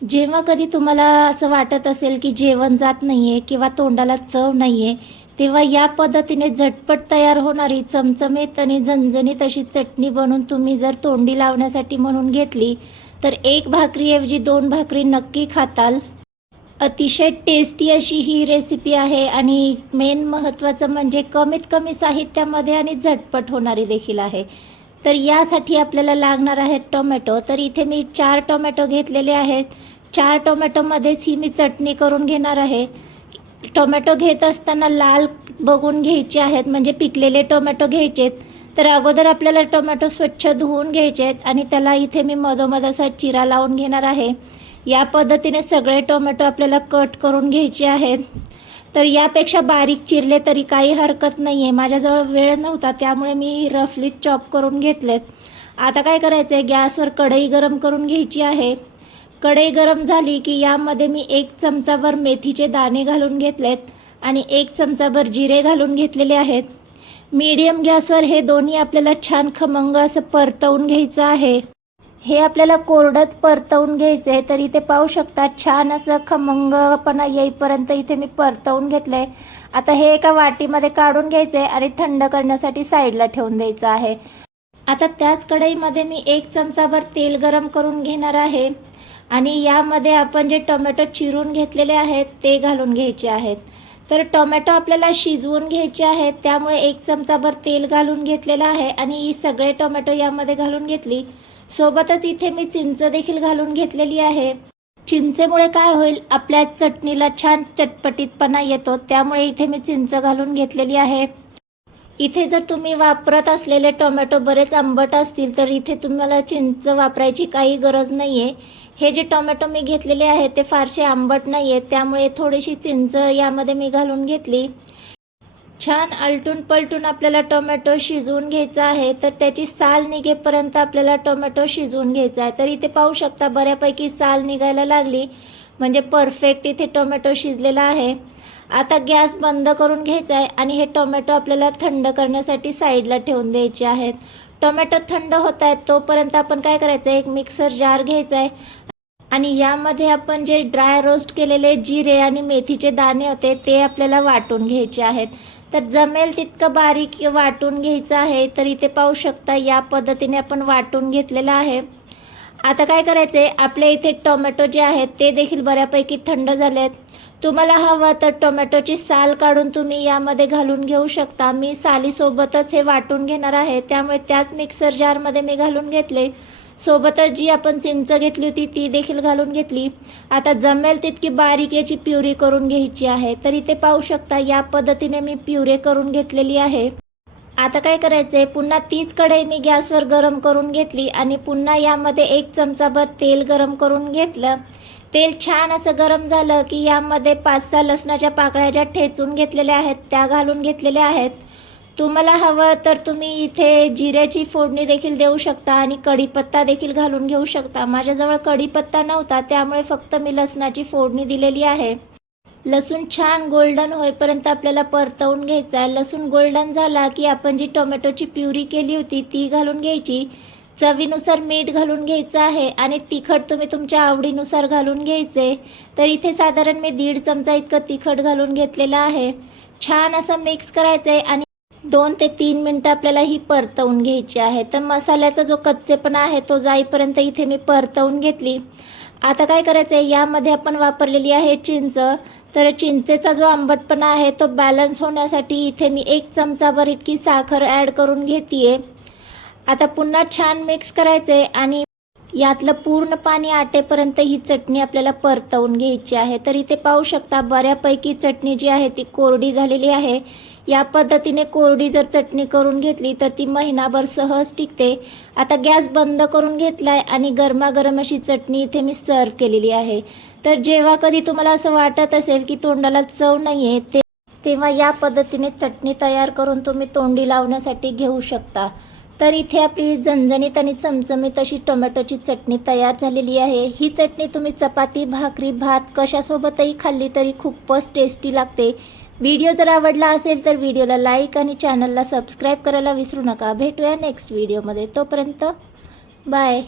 जेव्हा कधी तुम्हाला असं वाटत असेल की जेवण जात नाही आहे किंवा तोंडाला चव नाही आहे तेव्हा या पद्धतीने झटपट तयार होणारी चमचमीत आणि झणझणीत अशी चटणी बनवून तुम्ही जर तोंडी लावण्यासाठी म्हणून घेतली तर एक भाकरीऐवजी दोन भाकरी नक्की खाताल. अतिशय टेस्टी अशी ही रेसिपी आहे आणि मेन महत्त्वाचं म्हणजे कमीत कमी साहित्यामध्ये आणि झटपट होणारी देखील आहे. तर यासाठी आपल्याला लागणार आहेत टोमॅटो. तर इथे मी चार टोमॅटो घेतलेले आहेत. चार टोमॅटोमध्येच ही मी चटणी करून घेणार आहे. टोमॅटो घेत असताना लाल बघून घ्यायचे आहेत म्हणजे पिकलेले टोमॅटो घ्यायचेत. तर अगोदर आपल्याला टोमॅटो स्वच्छ धुवून घ्यायचे आहेत आणि त्याला इथे मी मधोमध असा चिरा लावून घेणार आहे. या पद्धतीने सगळे टोमॅटो आपल्याला कट करून घ्यायचे आहेत. तर यापेक्षा बारीक चिरले तरी काही हरकत नाही आहे माझ्याजवळ वेळ नव्हता त्यामुळे मी रफली चॉप करून घेतलेत. आता काय करायचं आहे गॅसवर कढई गरम करून घ्यायची आहे. कढई गरम झाली की यामध्ये मी एक चमचाभर मेथीचे दाणे घालून घेतलेत आणि एक चमचाभर जिरे घालून घेतलेले आहेत. मीडियम गॅसवर हे दोन्ही आपल्याला छान खमंग असं परतवून घ्यायचं आहे. हे आपल्याला कोरडंच परतवून घ्यायचं आहे तर इथे पाहू शकता छान असं खमंगपणा येईपर्यंत इथे मी परतवून घेतलं आहे आता हे एका वाटीमध्ये काढून घ्यायचं आहे आणि थंड करण्यासाठी साईडला ठेवून द्यायचं आहे. आता त्याच कढईमध्ये मी एक चमचाभर तेल गरम करून घेणार आहे. आणि यामध्ये आपण जे टोमॅटो चिरून घेतलेले आहेत ते घालून घ्यायचे आहेत. तर टोमॅटो आपल्याला शिजवून घ्यायचे आहेत त्यामुळे एक चमचाभर तेल घालून घेतलेलं आहे. आणि सगळे टोमॅटो यामध्ये घालून घेतली. सोबतच इथे मी चिंच देखील घालून घेतलेली आहे. चिंचेमुळे काय होईल? आपल्या चटणीला छान चटपटीतपणा येतो त्यामुळे इथे मी चिंच घालून घेतलेली आहे. इथे जर तुम्ही वापरत असलेले टोमॅटो बरेच आंबट असतील तर इथे तुम्हाला चिंच वापरायची काही गरज नाही आहे हे जे टोमॅटो मी घेतलेले आहे ते फारसे आंबट नाही आहेत त्यामुळे थोडीशी चिंच यामध्ये मी घालून घेतली. छान आलटून पलटून आपल्याला टोमॅटो शिजवून घ्यायचा आहे तर त्याची साल निघेपर्यंत आपल्याला टोमॅटो शिजवून घ्यायचा आहे. तर इथे पाहू शकता बऱ्यापैकी साल निघायला लागली म्हणजे परफेक्ट इथे टोमॅटो शिजलेला आहे. आता गॅस बंद करून घ्यायचा आहे आणि हे टोमॅटो आपल्याला थंड करण्यासाठी साईडला ठेवून द्यायचे आहेत. टोमॅटो थंड होत आहेत तोपर्यंत आपण काय करायचं आहे? एक मिक्सर जार घ्यायचा आहे. आणि यामध्ये आपण जे ड्राय रोस्ट केलेले जिरे आणि मेथीचे दाणे होते ते आपल्याला वाटून घ्यायचे आहेत. तर जमेल तितकं बारीक वाटून घ्यायचं आहे तर इथे पाहू शकता या पद्धतीने आपण वाटून घेतलेलं आहे. आता काय करायचं आहे आपल्या इथे टोमॅटो जे आहेत ते देखील बऱ्यापैकी थंड झाले आहेत तुम्हाला हवं तर टोमॅटोची साल काढून तुम्ही यामध्ये घालून घेऊ शकता. मी सालीसोबतच हे वाटून घेणार आहे. त्यामुळे त्याच मिक्सर जारमध्ये मी घालून घेतले. सोबतच जी आपण चिंच घेतली होती ती देखील घालून घेतली. आता जमेल तितकी बारीक याची प्युरी करून घ्यायची आहे. तर इथे पाहू शकता या पद्धतीने मी प्युरे करून घेतलेली आहे. आता काय करायचं आहे पुन्हा तीच कढई मी गॅसवर गरम करून घेतली आणि पुन्हा यामध्ये एक चमचाभर तेल गरम करून घेतलं. तेल छान असं गरम झालं की यामध्ये पाच सहा लसणाच्या पाकळ्या ज्या ठेचून घेतलेल्या आहेत त्या घालून घेतलेल्या आहेत. तुम्हाला हवं तर तुम्ही इथे जिऱ्याची फोडणी देखील देऊ शकता आणि कढीपत्ता देखील घालून घेऊ शकता. माझ्याजवळ कढीपत्ता नव्हता त्यामुळे फक्त मी लसणाची फोडणी दिलेली आहे. लसूण छान गोल्डन होईपर्यंत आपल्याला परतवून घ्यायचा आहे. लसूण गोल्डन झाला की आपण जी टोमॅटोची प्युरी केली होती ती घालून घ्यायची. चवीनुसार मीठ घालून घ्यायचं आहे आणि तिखट तुम्ही तुमच्या आवडीनुसार घालून घ्यायचे. तर इथे साधारण मी दीड चमचा इतकं तिखट घालून घेतलेलं आहे. छान असं मिक्स करायचं आहे आणि दोन ते तीन मिनटं आपल्याला ही परतवून घ्यायची आहे. तर मसाल्याचा जो कच्चेपणा आहे तो जाईपर्यंत इथे मी परतवून घेतली. आता काय करायचं आहे यामध्ये आपण वापरलेली आहे चिंच. तर चिंचेचा जो आंबटपणा आहे तो बॅलन्स होण्यासाठी इथे मी एक चमचाभर इतकी साखर ॲड करून घेते आता पुन्हा छान मिक्स करायचं आहे आणि यातलं पूर्ण पाणी आटेपर्यंत ही चटणी आपल्याला परतवून घ्यायची आहे. तर इथे पाहू शकता बऱ्यापैकी चटणी जी आहे ती कोरडी झालेली आहे. या पद्धतीने कोरडी जर चटणी करून घेतली तर ती महिनाभर सहज टिकते. आता गॅस बंद करून घेतलाय आणि गरमागरम अशी चटणी इथे मी सर्व केलेली आहे. तर जेव्हा कधी तुम्हाला असं वाटत असेल की तोंडाला चव नाही आहे ते तेव्हा या पद्धतीने चटणी तयार करून तुम्ही तोंडी लावण्यासाठी घेऊ शकता. तर इथे आपली झणझणीत आणि चमचमीत अशी टोमॅटोची चटणी तयार झालेली आहे. ही चटणी तुम्ही चपाती भाकरी भात कशासोबतही खाल्ली तरी खूपच टेस्टी लागते. व्हिडिओ जर आवडला असेल तर व्हिडिओला लाईक आणि चॅनलला सबस्क्राईब करायला विसरू नका. भेटूया नेक्स्ट व्हिडिओमध्ये तोपर्यंत बाय